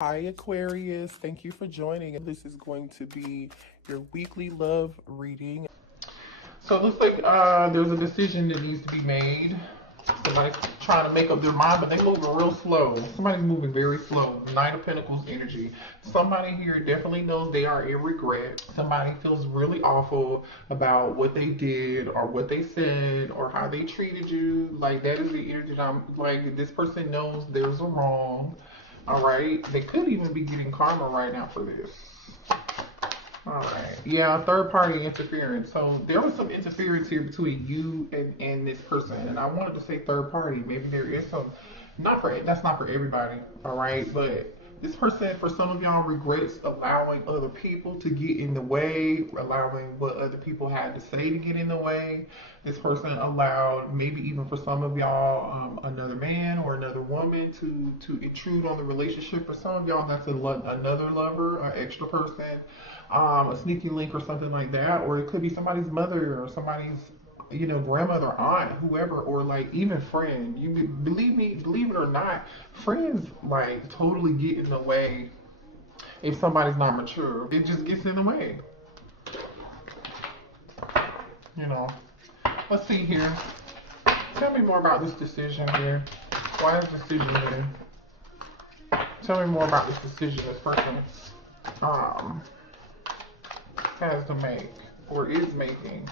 Hi, Aquarius. Thank you for joining. This is going to be your weekly love reading. So it looks like there's a decision that needs to be made. Somebody's trying to make up their mind, but they're moving real slow. Somebody's moving very slow. Knight of Pentacles energy. Somebody here definitely knows they are in regret. Somebody feels really awful about what they did or what they said or how they treated you. Like, that is the energy that I'm like, this person knows there's a wrong. All right. They could even be getting karma right now for this. All right. Yeah, third party interference. So there was some interference here between you and this person. And I wanted to say third party. Maybe there is some, that's not for everybody. All right. But this person, for some of y'all, regrets allowing other people to get in the way, allowing what other people had to say to get in the way. This person allowed, maybe even for some of y'all, another man or another woman to intrude on the relationship. For some of y'all, that's another lover, an extra person, a sneaky link or something like that. Or it could be somebody's mother or somebody's grandmother, aunt, whoever, or like even friend. Believe it or not, friends like totally get in the way if somebody's not mature. It just gets in the way. You know. Let's see here. Tell me more about this decision here. Why is decision here? Tell me more about this decision this person has to make or is making.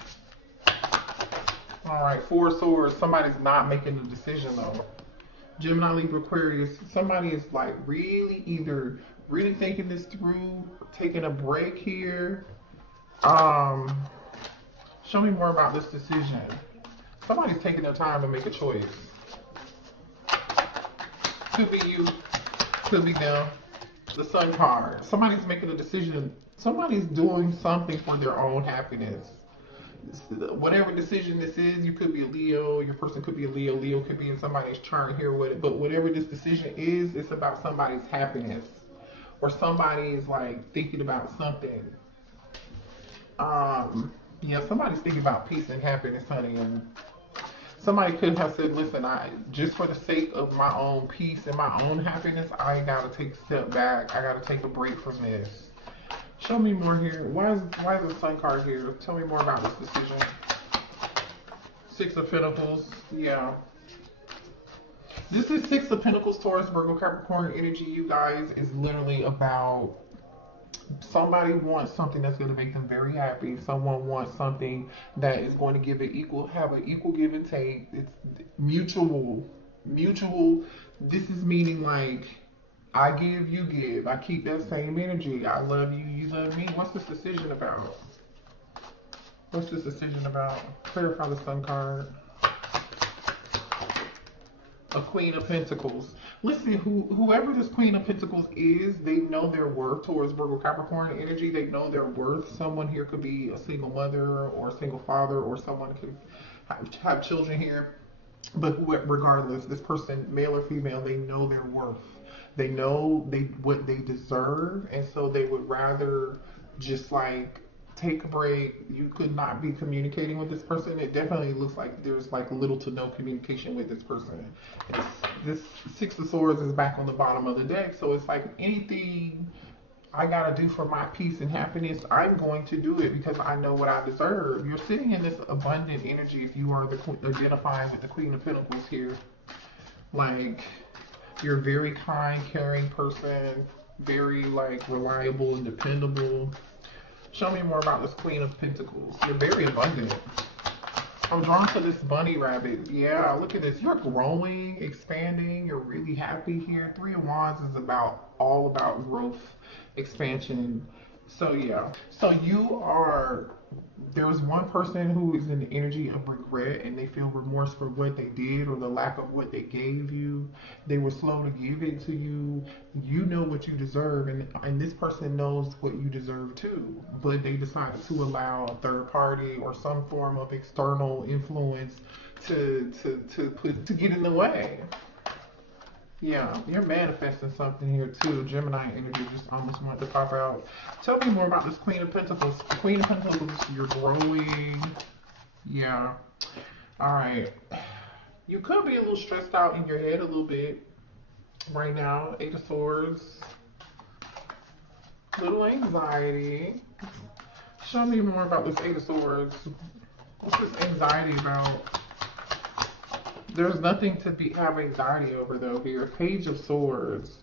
All right, Four of Swords. Somebody's not making a decision though. Gemini, Libra, Aquarius. Somebody is like either really thinking this through, taking a break here. Show me more about this decision. Somebody's taking their time to make a choice. Could be you, could be them. The Sun card. Somebody's making a decision. Somebody's doing something for their own happiness. Whatever decision this is, you could be a Leo, your person could be a Leo, Leo could be in somebody's chart here with it, but whatever this decision is, it's about somebody's happiness. Or somebody is like thinking about something. Yeah, somebody's thinking about peace and happiness, honey, and somebody could have said, listen, just for the sake of my own peace and my own happiness, I gotta take a step back. I gotta take a break from this. Show me more here. Why is the Sun card here? Tell me more about this decision. Six of Pentacles. Yeah. This is Six of Pentacles, Taurus, Virgo, Capricorn energy, you guys, is literally about somebody wants something that's going to make them very happy. Someone wants something that is going to have an equal give and take. It's mutual. This is meaning like, I give, you give. I keep that same energy. I love you, you love me. What's this decision about? What's this decision about? Clarify the Sun card. A Queen of Pentacles. Listen, whoever this Queen of Pentacles is, they know their worth. Towards Virgo, Capricorn energy, they know their worth. Someone here could be a single mother or a single father, or someone could have children here. But regardless, this person, male or female, they know their worth. They know what they deserve, and so they would rather just like take a break. You could not be communicating with this person. It definitely looks like there's like little to no communication with this person. This Six of Swords is back on the bottom of the deck, so it's like anything I gotta do for my peace and happiness, I'm going to do it because I know what I deserve. You're sitting in this abundant energy if you are identifying with the Queen of Pentacles here. Like, you're a very kind, caring person, very like reliable and dependable. Show me more about this Queen of Pentacles. You're very abundant. I'm drawn to this bunny rabbit. Yeah, look at this. You're growing, expanding. You're really happy here. Three of Wands is all about growth, expansion. So yeah. So there's one person who is in the energy of regret and they feel remorse for what they did or the lack of what they gave you. They were slow to give it to you. You know what you deserve, and this person knows what you deserve too. But they decided to allow a third party or some form of external influence to get in the way. Yeah, you're manifesting something here too. Gemini energy just almost wanted to pop out. Tell me more about this Queen of Pentacles. Queen of Pentacles, you're growing. Yeah. All right. You could be a little stressed out in your head a little bit right now. Eight of Swords. Little anxiety. Show me more about this Eight of Swords. What's this anxiety about? There's nothing to have anxiety over though here. Page of Swords.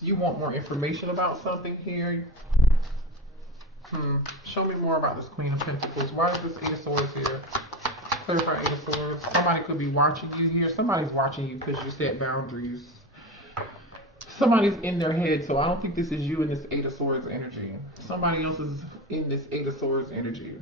You want more information about something here? Show me more about this Queen of Pentacles. Why is this Eight of Swords here? Clarify Eight of Swords. Somebody could be watching you here. Somebody's watching you because you set boundaries. Somebody's in their head, so I don't think this is you in this Eight of Swords energy. Somebody else is in this Eight of Swords energy.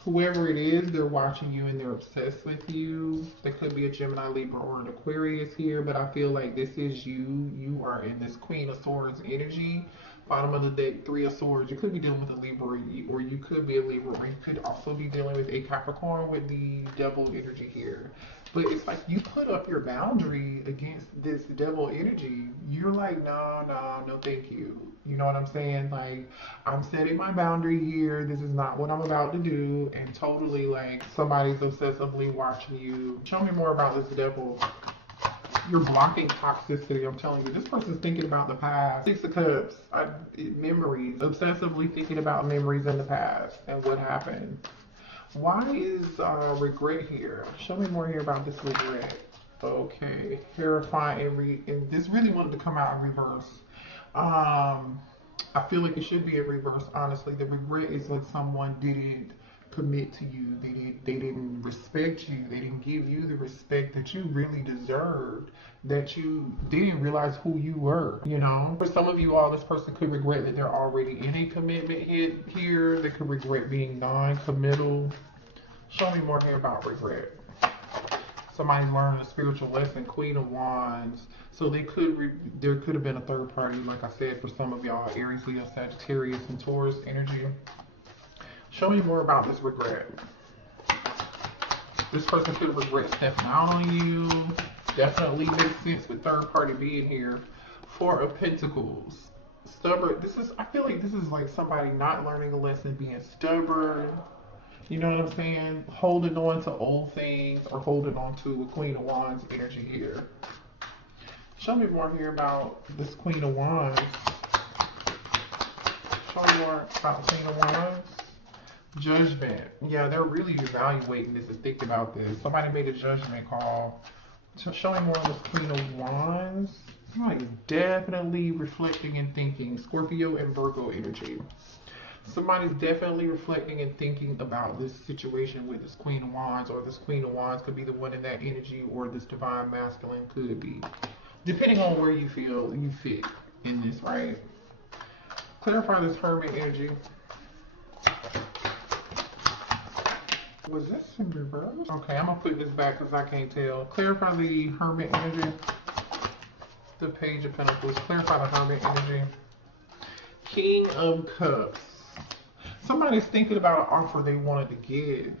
Whoever it is, they're watching you and they're obsessed with you. There could be a Gemini, Libra, or an Aquarius here, but I feel like this is you. You are in this Queen of Swords energy. Bottom of the deck, Three of Swords. You could be dealing with a Libra, or you could be a Libra, or you could also be dealing with a Capricorn with the Devil energy here. But it's like you put up your boundary against this Devil energy. You're like, no, thank you. You know what I'm saying? Like, I'm setting my boundary here. This is not what I'm about to do. And totally like somebody's obsessively watching you. Show me more about this Devil. You're blocking toxicity. I'm telling you, this person's thinking about the past. Six of Cups, memories, obsessively thinking about memories in the past and what happened. Why is regret here? Show me more here about this regret. Okay, terrifying, and this really wanted to come out in reverse. I feel like it should be in reverse. Honestly, the regret is like someone didn't commit to you. They didn't respect you. They didn't give you the respect that you really deserved. That you didn't realize who you were. You know, for some of you all, this person could regret that they're already in a commitment here. They could regret being non-committal. Show me more here about regret. Somebody learned a spiritual lesson. Queen of Wands. So there could have been a third party, like I said, for some of y'all, Aries, Leo, Sagittarius, and Taurus energy. Show me more about this regret. This person could regret stepping out on you. Definitely makes sense with third party being here. Four of Pentacles. Stubborn. I feel like this is like somebody not learning a lesson, being stubborn. You know what I'm saying? Holding on to old things or holding on to a Queen of Wands energy here. Show me more here about this Queen of Wands. Show me more about the Queen of Wands. Judgment. Yeah, they're really evaluating this and thinking about this. Somebody made a judgment call. So show me more of this Queen of Wands. Somebody's definitely reflecting and thinking. Scorpio and Virgo energy. Somebody's definitely reflecting and thinking about this situation with this Queen of Wands, or this Queen of Wands could be the one in that energy, or this Divine Masculine could be. Depending on where you feel you fit in this, right? Clarify this Hermit energy. Was this in reverse? Okay, I'm going to put this back because I can't tell. Clarify the Hermit energy. The Page of Pentacles. Clarify the Hermit energy. King of Cups. Somebody's thinking about an offer they wanted to give.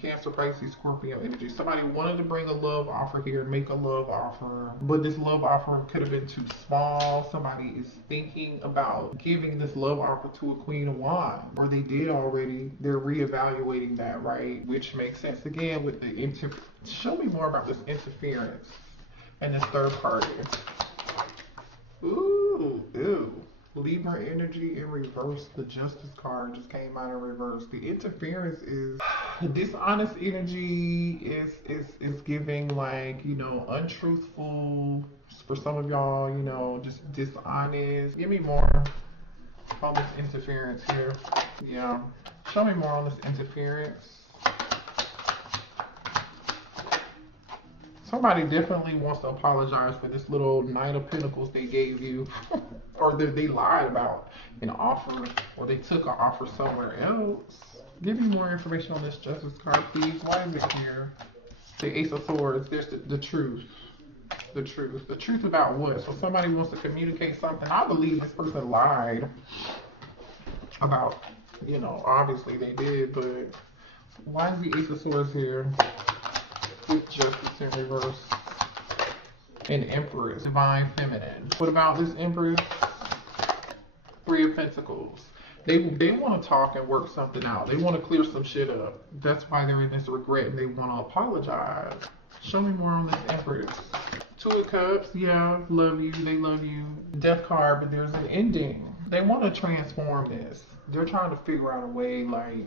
Cancer, Pisces, Scorpio energy. Somebody wanted to bring a love offer here, make a love offer, but this love offer could have been too small. Somebody is thinking about giving this love offer to a Queen of Wands, or they did already. They're reevaluating that, right? Which makes sense again with the show me more about this interference and this third party. Ooh. Libra energy in reverse. The Justice card just came out in reverse. The interference is dishonest energy. Is giving, like, you know, untruthful. For some of y'all, you know, just dishonest. Give me more on this interference here. Yeah. Show me more on this interference. Somebody definitely wants to apologize for this little Knight of Pentacles they gave you. Or that they lied about an offer, or they took an offer somewhere else. Give me more information on this Justice card, please. Why is it here? The Ace of Swords. There's the truth. The truth. The truth about what? So somebody wants to communicate something. I believe this person lied about, you know, obviously they did, but why is the Ace of Swords here? With Justice in reverse. And Empress, Divine Feminine. What about this Empress? Three of Pentacles. They want to talk and work something out. They want to clear some shit up. That's why they're in this regret and they want to apologize. Show me more on this Empress. Two of Cups. Yeah, love you. They love you. Death card, but there's an ending. They want to transform this. They're trying to figure out a way, like,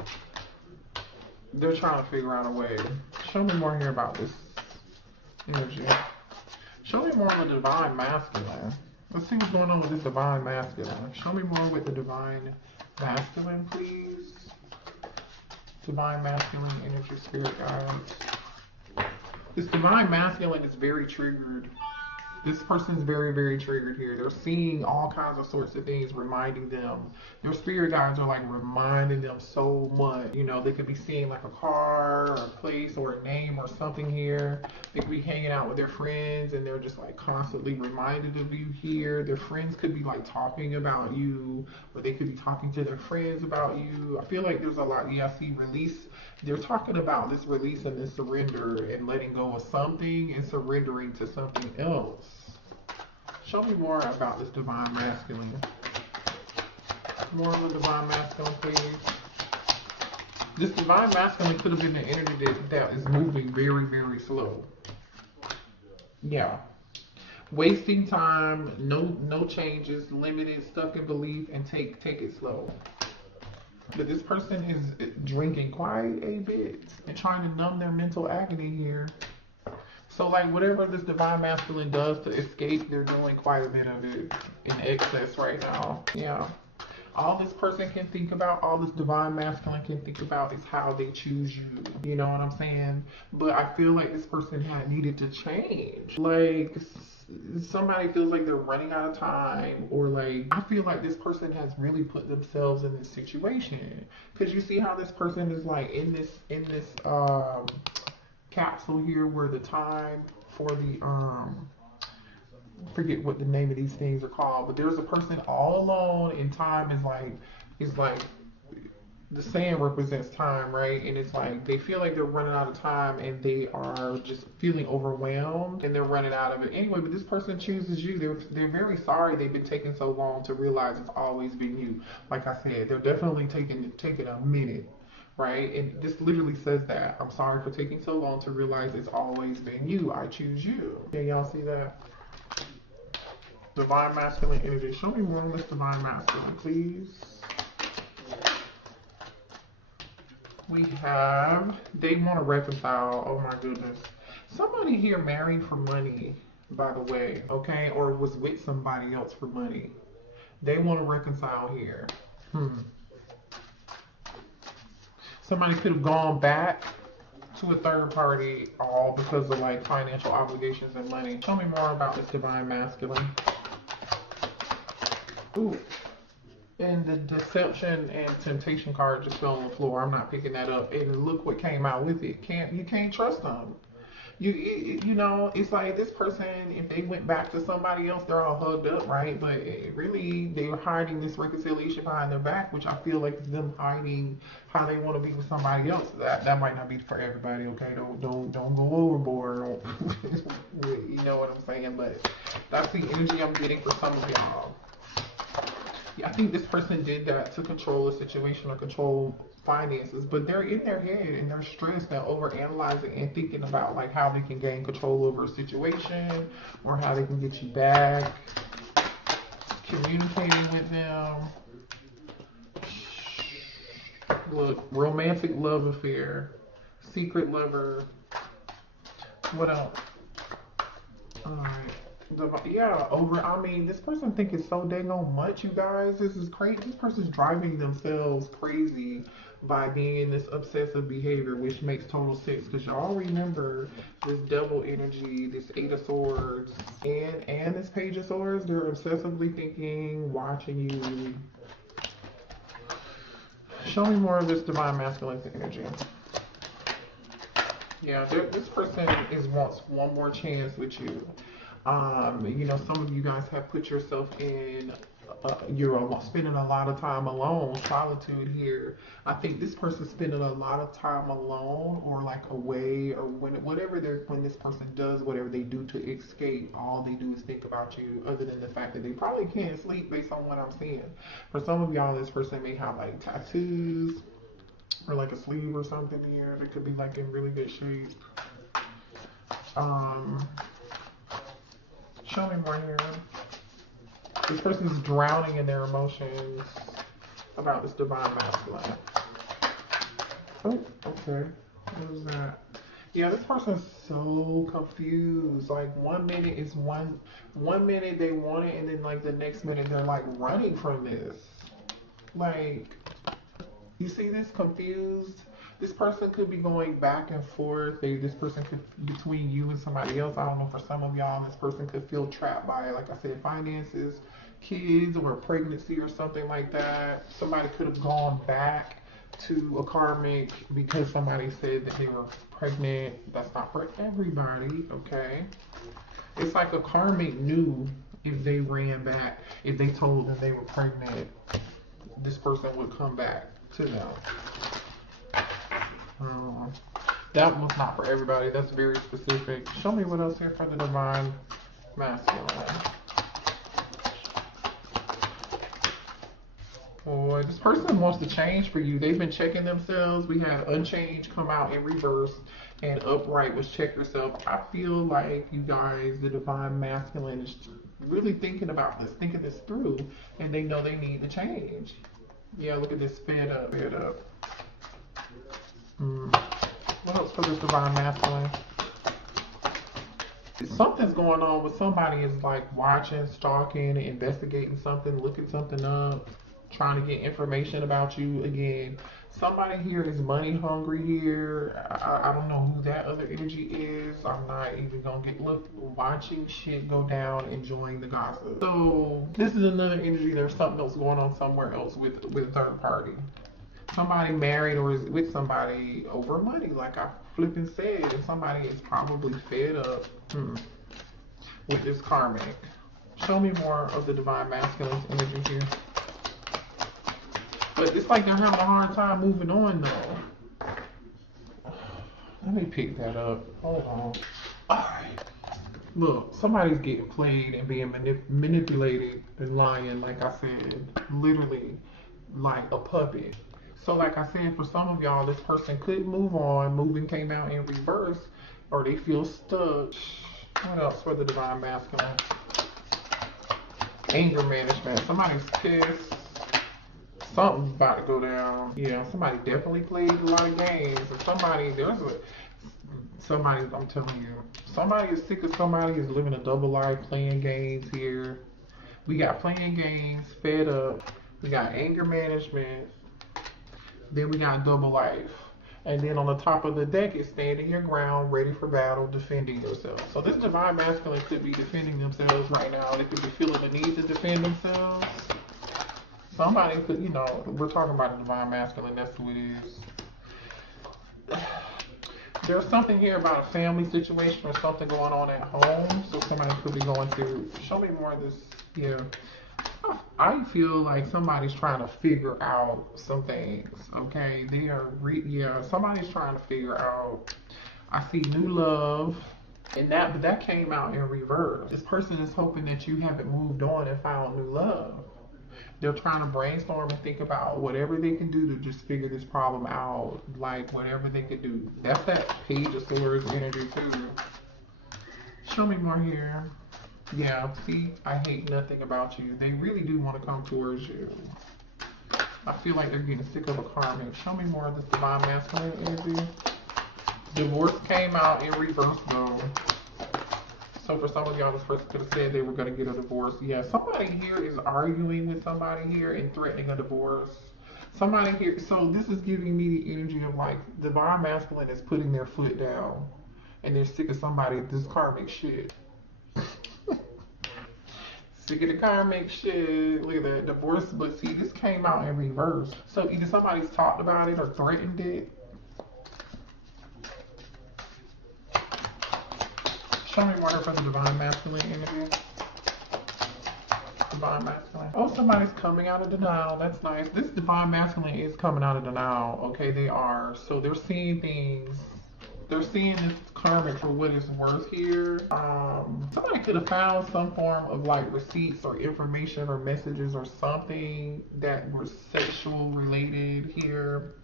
they're trying to figure out a way. Show me more here about this energy. Show me more of the divine masculine. Let's see what's going on with this divine masculine. Show me more with the divine masculine, please. Divine masculine energy, spirit guides. This divine masculine is very triggered. This person's very, very triggered here. They're seeing all kinds of sorts of things reminding them. Their spirit guides are like reminding them so much. You know, they could be seeing like a car or a place or a name or something here. They could be hanging out with their friends and they're just like constantly reminded of you here. Their friends could be like talking about you, or they could be talking to their friends about you. I feel like there's a lot. Yeah, I see release. They're talking about this release and this surrender and letting go of something and surrendering to something else. Show me more about this divine masculine. More of the divine masculine, please. This divine masculine could have been the energy that is moving very, very slow. Yeah. Wasting time, no changes, limited, stuck in belief, and take it slow. But this person is drinking quite a bit and trying to numb their mental agony here. So like whatever this divine masculine does to escape, they're doing quite a bit of it in excess right now. Yeah. All this person can think about, all this divine masculine can think about is how they choose you. You know what I'm saying? But I feel like this person had needed to change. Like somebody feels like they're running out of time, or like I feel like this person has really put themselves in this situation. Because you see how this person is like in this capsule here where the time for the forget what the name of these things are called, but there's a person all alone and time is like the sand represents time, right? And it's like they feel like they're running out of time and they are just feeling overwhelmed and they're running out of it anyway. But this person chooses you. They're very sorry they've been taking so long to realize it's always been you. Like I said, they're definitely taking a minute. Right? And this literally says that. I'm sorry for taking so long to realize it's always been you. I choose you. Yeah, y'all see that? Divine masculine energy. Show me more on this divine masculine, please. We have, they want to reconcile. Oh my goodness. Somebody here married for money, by the way, okay? Or was with somebody else for money. They want to reconcile here. Somebody could have gone back to a third party all because of like financial obligations and money. Show me more about this divine masculine. Ooh. And the deception and temptation card just fell on the floor. I'm not picking that up. And look what came out with it. You can't trust them. You know, it's like this person, if they went back to somebody else, they're all hugged up, right? But really, they were hiding this reconciliation behind their back, which I feel like is them hiding how they want to be with somebody else. That might not be for everybody, okay? Don't go overboard. You know what I'm saying? But that's the energy I'm getting for some of y'all. I think this person did that to control a situation or control finances, but they're in their head and they're stressed and overanalyzing and thinking about like how they can gain control over a situation or how they can get you back, communicating with them. Look, romantic love affair, secret lover. What else? All right. I mean, this person thinks so dang on much, you guys. This is crazy. This person's driving themselves crazy by being in this obsessive behavior, which makes total sense because y'all remember this double energy, this Eight of Swords, and this Page of Swords. They're obsessively thinking, watching you. Show me more of this divine masculine energy. Yeah, this person wants one more chance with you. You know, some of you guys have put yourself in, you're spending a lot of time alone, solitude here. I think this person's spending a lot of time alone or like away or when this person does whatever they do to escape, all they do is think about you other than the fact that they probably can't sleep based on what I'm seeing. For some of y'all, this person may have like tattoos or like a sleeve or something here. They could be like in really good shape. Show me more here. This person's drowning in their emotions about this divine masculine. Oh, okay. What was that? Yeah, this person's so confused. Like one minute is one minute they want it, and then like the next minute they're like running from this. Like, you see this confused? This person could be going back and forth. This person could, between you and somebody else. I don't know, for some of y'all, this person could feel trapped by, like I said, finances, kids, or pregnancy or something like that. Somebody could have gone back to a karmic because somebody said that they were pregnant. That's not for everybody, okay? It's like a karmic knew if they ran back, if they told them they were pregnant, this person would come back to them. That was not for everybody. That's very specific. Show me what else here for the divine masculine. Boy, this person wants to change for you. They've been checking themselves. We had unchanged come out in reverse, and upright was check yourself. I feel like you guys, the divine masculine, is really thinking about this, thinking this through, and they know they need to change. Yeah, look at this, fed up, fed up. What else for this divine masculine? Something's going on with somebody is like watching, stalking, investigating something, looking something up, trying to get information about you again. Somebody here is money hungry here. I don't know who that other energy is. I'm not even gonna watching shit go down, enjoying the gossip. So this is another energy. There's something else going on somewhere else with a third party. Somebody married or is with somebody over money, like I flipping said, and somebody is probably fed up with this karmic. Show me more of the divine masculine energy here. But it's like they're having a hard time moving on though. Let me pick that up. Hold on. Alright. Look, somebody's getting played and being manipulated and lying, like I said. Literally like a puppet. So like I said, for some of y'all, this person could move on. Moving came out in reverse, or they feel stuck. What else for the divine masculine? Anger management. Somebody's pissed. Something's about to go down. Yeah, somebody definitely played a lot of games. And somebody, I'm telling you, somebody is sick of somebody is living a double life, playing games here. We got playing games, fed up. We got anger management. Then we got double life. And then on the top of the deck is standing your ground, ready for battle, defending yourself. So this divine masculine could be defending themselves right now. They could be feeling the need to defend themselves. Somebody could, you know, we're talking about a divine masculine, that's who it is. There's something here about a family situation or something going on at home. So somebody could be going through, show me more of this here. I feel like somebody's trying to figure out some things, okay? They are, somebody's trying to figure out. I see new love, and that came out in reverse. This person is hoping that you haven't moved on and found new love. They're trying to brainstorm and think about whatever they can do to just figure this problem out, like whatever they could do. That's that Page of Swords energy too. Show me more here. Yeah, see, I hate nothing about you. They really do want to come towards you. I feel like they're getting sick of a karmic. Show me more of this divine masculine energy. Divorce came out in reverse though. So for some of y'all, this person could have said they were going to get a divorce. Yeah, somebody here is arguing with somebody here and threatening a divorce. Somebody here, so this is giving me the energy of like divine masculine is putting their foot down and they're sick of somebody, this karmic shit. Sick of the karmic shit. Look at that divorce. But see, this came out in reverse. So either somebody's talked about it or threatened it. Show me more for the divine masculine energy. Divine masculine. Oh, somebody's coming out of denial. That's nice. This divine masculine is coming out of denial. Okay, they are. So they're seeing things. They're seeing this karmic for what it's worth here. Somebody could have found some form of like receipts or information or messages or something that were sexual related here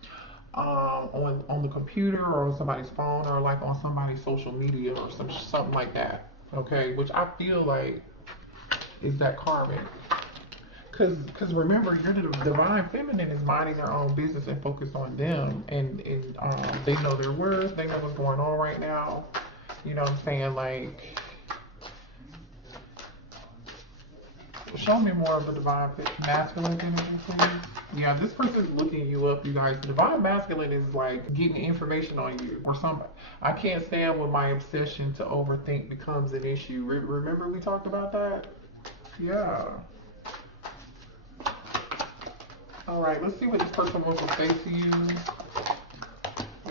on the computer or on somebody's phone or like on somebody's social media or something like that. Okay, which I feel like is that karmic. Cause remember, you're the divine feminine is minding their own business and focused on them, and they know their worth, they know what's going on right now. You know what I'm saying? Like, show me more of a divine masculine energy, please. Yeah, this person's looking you up, you guys. Divine masculine is like getting information on you or something. I can't stand when my obsession to overthink becomes an issue. Remember we talked about that? Yeah. All right, let's see what this person wants to say to you.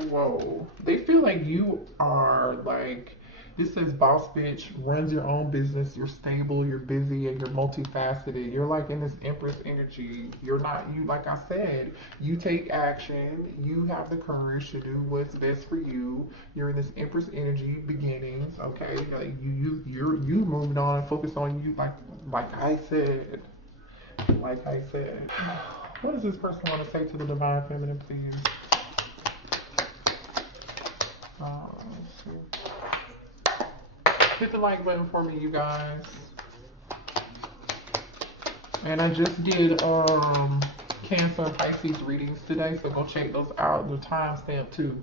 Whoa. They feel like you are like, this says boss bitch, runs your own business, you're stable, you're busy, and you're multifaceted. You're like in this Empress energy. You're not, you, like I said, you take action, you have the courage to do what's best for you. You're in this Empress energy, beginnings, okay? Like you moved on and focused on you, like I said. Like I said. What does this person want to say to the divine feminine, please? Let's see. Hit the like button for me, you guys. And I just did Cancer and Pisces readings today, so go check those out. The timestamp too.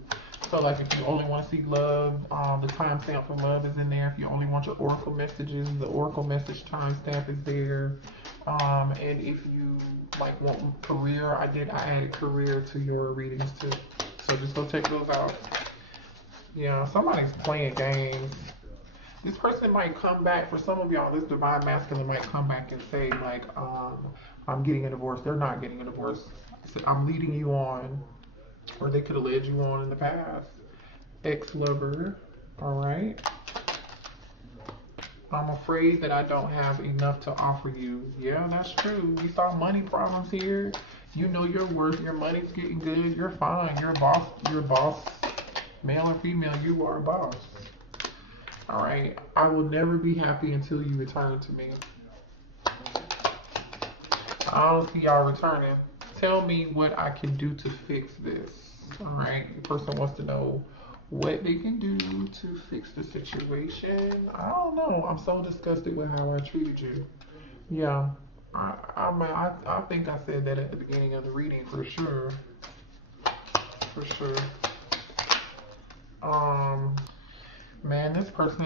So like if you only want to see love, the timestamp for love is in there. If you only want your oracle messages, the oracle message timestamp is there. And if you like want career, I added career to your readings too. So just go check those out. Yeah, somebody's playing games. This person might come back, for some of y'all, this divine masculine might come back and say like, I'm getting a divorce. They're not getting a divorce. I'm leading you on, or they could have led you on in the past. Ex-lover, all right. I'm afraid that I don't have enough to offer you. Yeah, that's true. We saw money problems here. You know your worth. Your money's getting good. You're fine. You're a boss. You're a boss. Male or female, you are a boss. All right. I will never be happy until you return to me. I don't see y'all returning. Tell me what I can do to fix this. All right. The person wants to know what they can do to fix the situation. I don't know. I'm so disgusted with how I treated you. Yeah. I think I said that at the beginning of the reading for sure. For sure. Man, this person,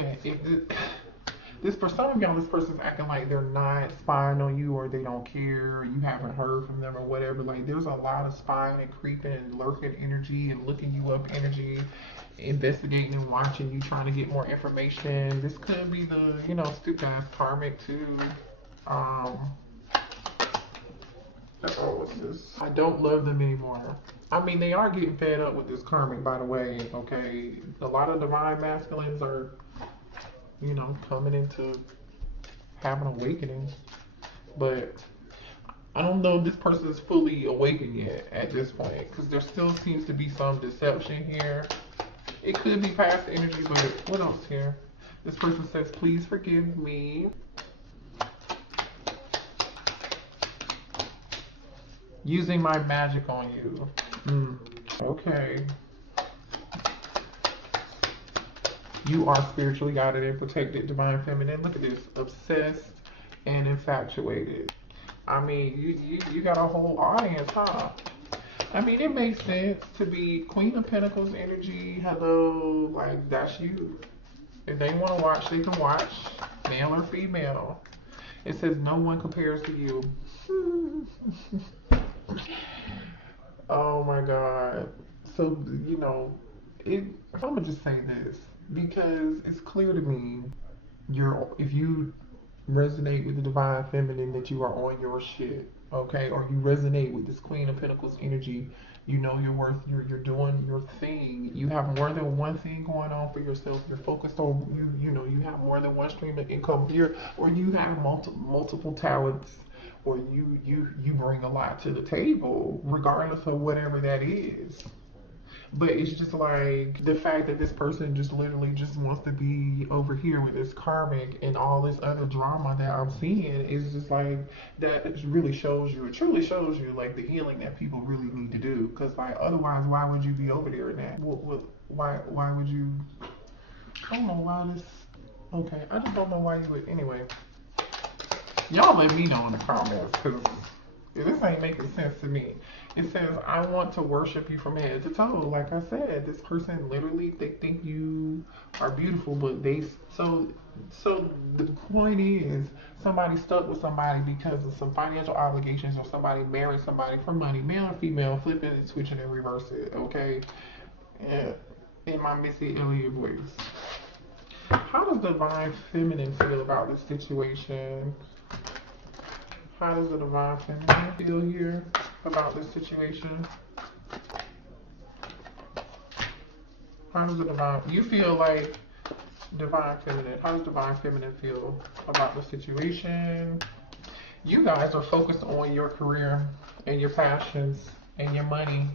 for some of y'all, this person's acting like they're not spying on you, or they don't care, or you haven't heard from them or whatever. Like, there's a lot of spying and creeping and lurking energy and looking you up energy, investigating and watching you, trying to get more information. This could be the, stupid ass karmic too. What's this? I don't love them anymore. I mean, they are getting fed up with this karmic, by the way, okay? A lot of divine masculines are, coming into having awakenings. But I don't know if this person is fully awakened yet at this point, because there still seems to be some deception here. It could be past energy, but what else here? This person says, please forgive me. Using my magic on you. Okay. You are spiritually guided and protected, divine feminine. Look at this. Obsessed and infatuated. I mean, you got a whole audience, huh? I mean, it makes sense to be Queen of Pentacles energy. Hello, like, that's you. If they want to watch, they can watch. Male or female. It says no one compares to you. Oh my God. So, I'm gonna just say this, because it's clear to me if you resonate with the divine feminine, that you are on your shit, okay? Or you resonate with this Queen of Pentacles energy, you know your worth, you're doing your thing. You have more than one thing going on for yourself. You're focused on you have more than one stream of income here, or you have multiple talents, or you bring a lot to the table, regardless of whatever that is. But it's just like the fact that this person just literally just wants to be over here with this karmic and all this other drama that I'm seeing is just like, that it really shows you, it truly shows you like the healing that people really need to do. Because like otherwise, why would you be over there in that? Why would you? I don't know why this. Okay, I just don't know why you would. Anyway. Y'all let me know in the comments, because this ain't making sense to me. It says, I want to worship you from head to toe. Like I said, this person literally, they think you are beautiful, but so the point is, somebody stuck with somebody because of some financial obligations, or somebody married somebody for money, male or female, flipping and switching and reverse it, okay? Yeah, in my Missy Elliott voice. How does divine feminine feel about this situation? How does the divine feminine feel here about this situation? How does the divine, you feel like divine feminine, how does divine feminine feel about the situation? You guys are focused on your career and your passions and your money,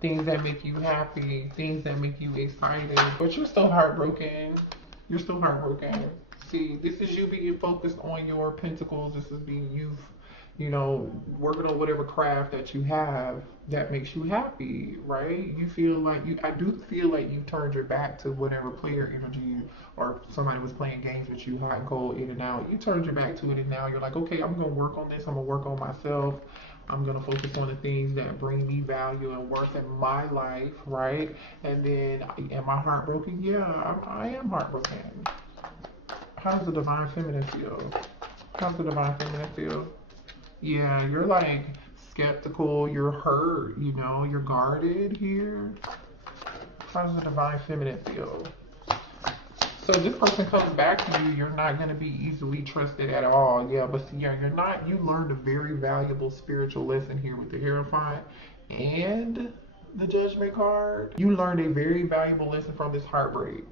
things that make you happy, things that make you excited, but you're still heartbroken. You're still heartbroken. See, this is you being focused on your pentacles. This is being you know, working on whatever craft that you have that makes you happy, right? You feel like I do feel like you turned your back to whatever player energy, or somebody was playing games with you, hot and cold, in and out. You turned your back to it, and now you're like, okay, I'm gonna work on this. I'm gonna work on myself. I'm gonna focus on the things that bring me value and worth in my life, right? And then, am I heartbroken? Yeah, I am heartbroken. How does the divine feminine feel? How does the divine feminine feel? Yeah, you're like skeptical, you're hurt, you know, you're guarded here. How does the divine feminine feel? So this person comes back to you, you're not going to be easily trusted at all. Yeah, but see, yeah, you're not, you learned a very valuable spiritual lesson here with the Hierophant and the Judgment card. You learned a very valuable lesson from this heartbreak.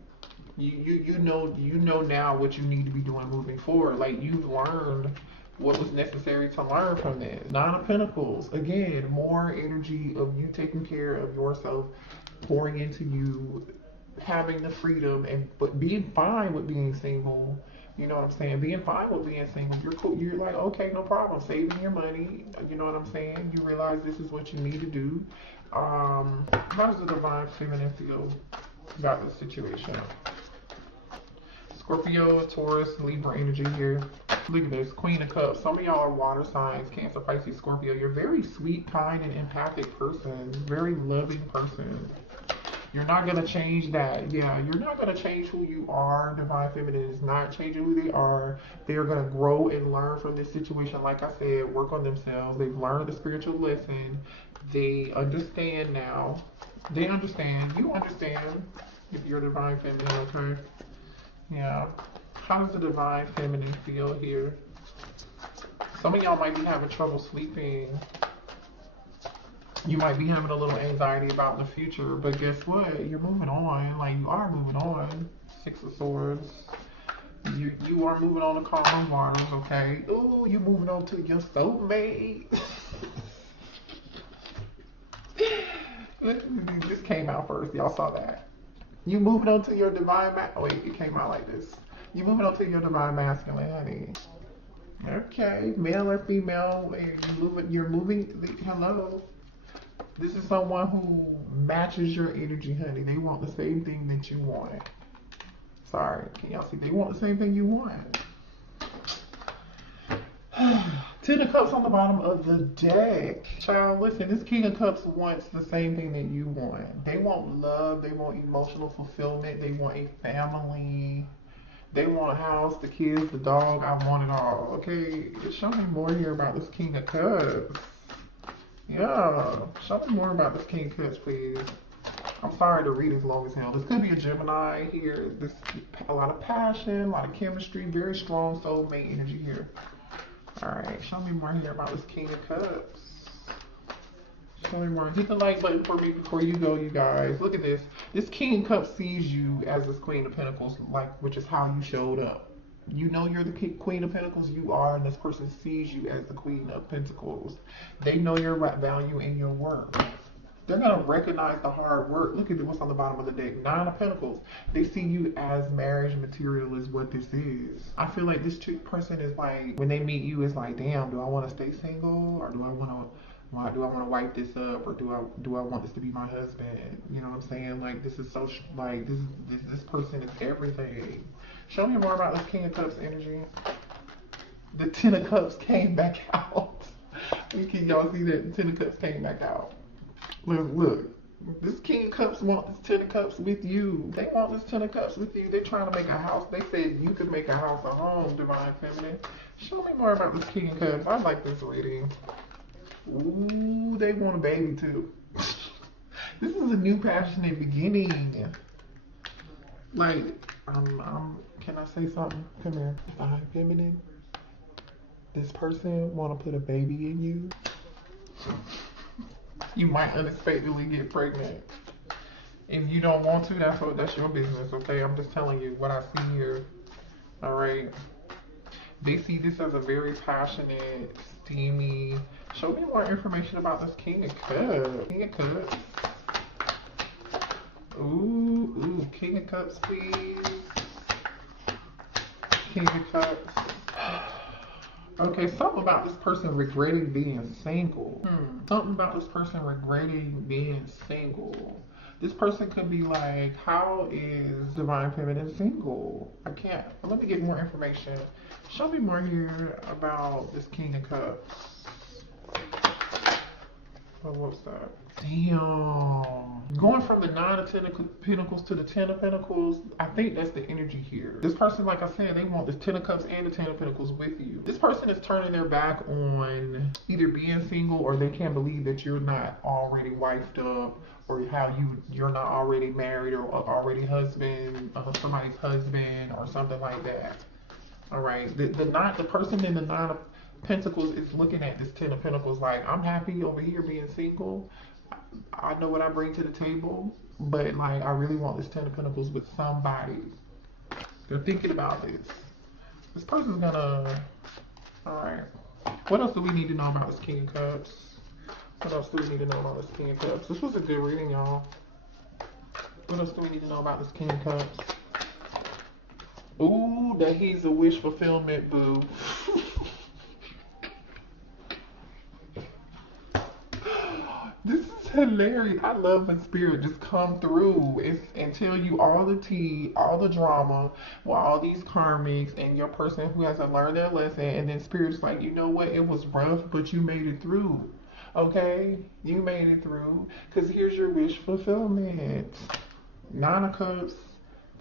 You know now what you need to be doing moving forward. Like, you've learned what was necessary to learn from this. Nine of Pentacles, again, more energy of you taking care of yourself, pouring into you, having the freedom, and but being fine with being single. You know what I'm saying? Being fine with being single. You're cool. You're like, okay, no problem. Saving your money. You know what I'm saying? You realize this is what you need to do. How does the divine feminine feel about this situation? Scorpio, Taurus, Libra energy here. Look at this, Queen of Cups. Some of y'all are water signs, Cancer, Pisces, Scorpio. You're a very sweet, kind, and empathic person. Very loving person. You're not going to change that. Yeah, you're not going to change who you are. Divine Feminine is not changing who they are. They are going to grow and learn from this situation. Like I said, work on themselves. They've learned the spiritual lesson. They understand now. They understand. You understand if you're Divine Feminine, okay? Yeah. How does the Divine Feminine feel here? Some of y'all might be having trouble sleeping. You might be having a little anxiety about the future, but guess what? You're moving on. Like, you are moving on. Six of Swords. You are moving on to calmer waters, okay? Ooh, you moving on to your soulmate. This came out first. Y'all saw that. You moving on to your divine wait, it came out like this. You moving on to your divine masculine, honey. Okay, male or female, you're moving, hello. This is someone who matches your energy, honey. They want the same thing that you want. Sorry, can y'all see? They want the same thing you want. Ten of Cups on the bottom of the deck. Child, listen, this King of Cups wants the same thing that you want. They want love. They want emotional fulfillment. They want a family. They want a house, the kids, the dog. I want it all. Okay, show me more here about this King of Cups. Yeah, show me more about this King of Cups, please. I'm sorry to read as long as hell. This could be a Gemini here. This a lot of passion, a lot of chemistry, very strong soulmate energy here. Alright, show me more here about this King of Cups. Show me more. Hit the like button for me before you go, you guys. Look at this. This King of Cups sees you as this Queen of Pentacles, like, which is how you showed up. You know you're the Queen of Pentacles, you are, and this person sees you as the Queen of Pentacles. They know your value and your worth. They're going to recognize the hard work. Look at what's on the bottom of the deck. Nine of Pentacles. They see you as marriage material is what this is. I feel like this person is like, when they meet you, it's like, damn, do I want to stay single? Or do I want to wipe this up? Or do I want this to be my husband? You know what I'm saying? Like, this is so, like, this person is everything. Show me more about this King of Cups energy. The Ten of Cups came back out. Can y'all see that? The Ten of Cups came back out. Look. This King of Cups want this Ten of Cups with you. They want this Ten of Cups with you. They're trying to make a house. They said you could make a house a home, Divine Feminine. Show me more about this King of Cups. I like this reading. Ooh, they want a baby too. This is a new passionate beginning. Like, can I say something? Come here. Divine Feminine. This person want to put a baby in you. You might unexpectedly get pregnant. If you don't want to, that's your business, okay? I'm just telling you what I see here. All right. They see this as a very passionate, steamy. Show me more information about this King of Cups. King of Cups. Ooh, King of Cups, please. King of Cups. Okay, something about this person regretting being single. Something about this person regretting being single. This person could be like, how is Divine Feminine single? I can't. Let me get more information. Show me more here about this King of Cups. Oh, what's that? Damn. Going from the Nine of Pentacles to the Ten of Pentacles, I think that's the energy here. This person, like I said, they want the Ten of Cups and the Ten of Pentacles with you. This person is turning their back on either being single, or they can't believe that you're not already wifed up, or how you're not already married, or already somebody's husband, or something like that. All right. The person in the Nine of Pentacles is looking at this Ten of Pentacles like, I'm happy over here being single. I know what I bring to the table, but like, I really want this Ten of Pentacles with somebody. They're thinking about this. This person's gonna. All right. What else do we need to know about this King of Cups? What else do we need to know about this King of Cups? This was a good reading, y'all. What else do we need to know about this King of Cups? Ooh, that he's a wish fulfillment, boo. This is hilarious. I love when spirit just come through and tell you all the tea, all the drama, with all these karmics and your person who hasn't learned their lesson, and then spirit's like, you know what, it was rough, but you made it through. Okay? You made it through. Because here's your wish fulfillment. Nine of Cups,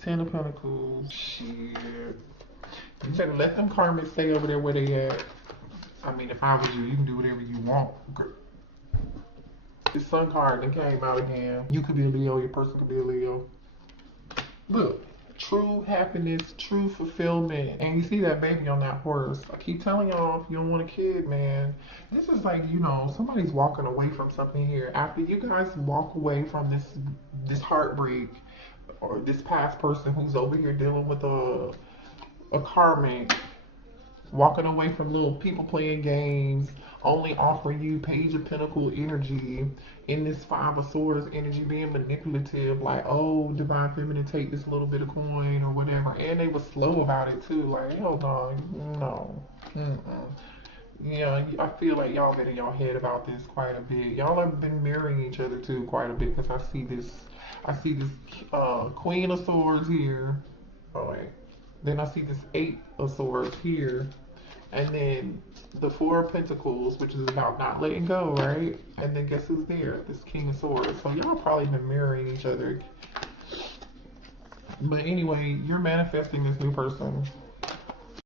Ten of Pentacles. Shit. You said let them karmics stay over there where they at. I mean, if I was you, you can do whatever you want. The Sun card that came out again. You could be a Leo, your person could be a Leo. Look, true happiness, true fulfillment. And you see that baby on that horse. I keep telling y'all, if you don't want a kid, man, this is like, you know, somebody's walking away from something here. After you guys walk away from this heartbreak, or this past person who's over here dealing with a karmic, walking away from little people playing games, only offering you Page of Pentacle energy, in this Five of Swords energy, being manipulative, like, oh, Divine Feminine, take this little bit of coin or whatever. And they were slow about it too, like, hold on, no. Yeah, I feel like y'all been in y'all head about this quite a bit. Y'all have been mirroring each other too quite a bit, because I see this Queen of Swords here. Oh wait. Then I see this Eight of Swords here. And then the Four of Pentacles, which is about not letting go, right? And then guess who's there? This King of Swords. So y'all probably been mirroring each other. But anyway, you're manifesting this new person.